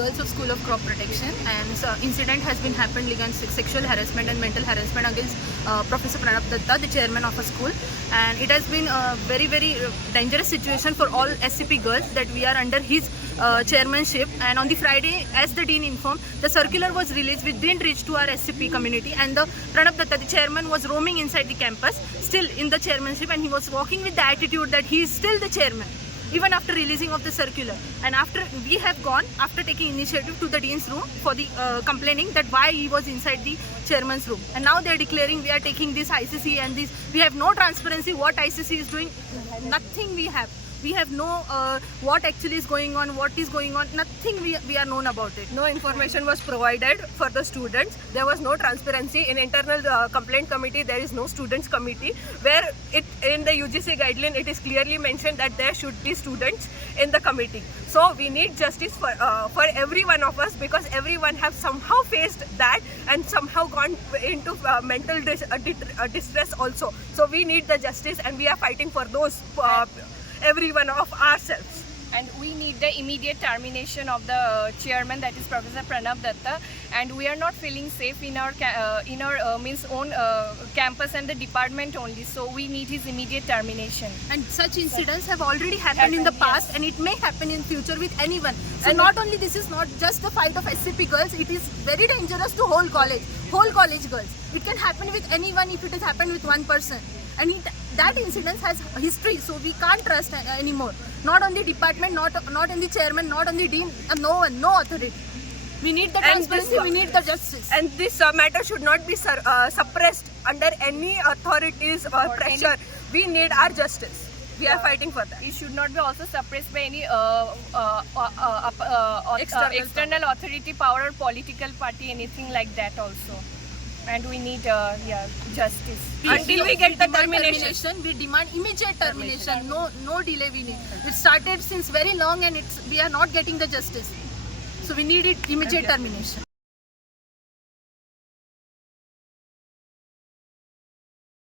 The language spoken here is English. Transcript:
Girls of School of Crop Protection, and incident has been happened against sexual harassment and mental harassment against Professor Pranab Datta, the chairman of a school, and it has been a very dangerous situation for all SCP girls that we are under his chairmanship. And on the Friday, as the dean informed, the circular was released which didn't reach to our SCP community, and the Pranab Datta, the chairman, was roaming inside the campus still in the chairmanship, and he was walking with the attitude that he is still the chairman even after releasing of the circular. And after we have gone, after taking initiative to the dean's room for the complaining that why he was inside the chairman's room, and now they are declaring we are taking this ICC and this. We have no transparency what ICC is doing, nothing we have no what actually is going on, what is going on, nothing we are known about it. No information was provided for the students. There was no transparency in internal complaint committee. There is no students committee where it in the UGC guideline it is clearly mentioned that there should be students in the committee. So we need justice for every one of us, because everyone have somehow faced that and somehow gone into mental distress also. So we need the justice, and we are fighting for those every one of ourselves. And we need the immediate termination of the chairman, that is Professor Pranab Datta, and we are not feeling safe in our own campus and the department only, so we need his immediate termination. And such incidents have already happened in the past, and it may happen in future with anyone. So not only this is not just the fight of SCP girls, it is very dangerous to whole college girls. It can happen with anyone if it has happened with one person, and that incident has history, so we can't trust anymore. Not on the department, not on the chairman, not on the dean, no one, no authority. We need the transparency, we need the justice. And this matter should not be suppressed under any authorities or pressure. We need our justice. We are fighting for that. It should not be also suppressed by any external authority, power, or political party, anything like that also. And we need justice. Until we get the termination. We demand immediate termination. No delay we need. It started since very long, and we are not getting the justice. So we need it immediate termination.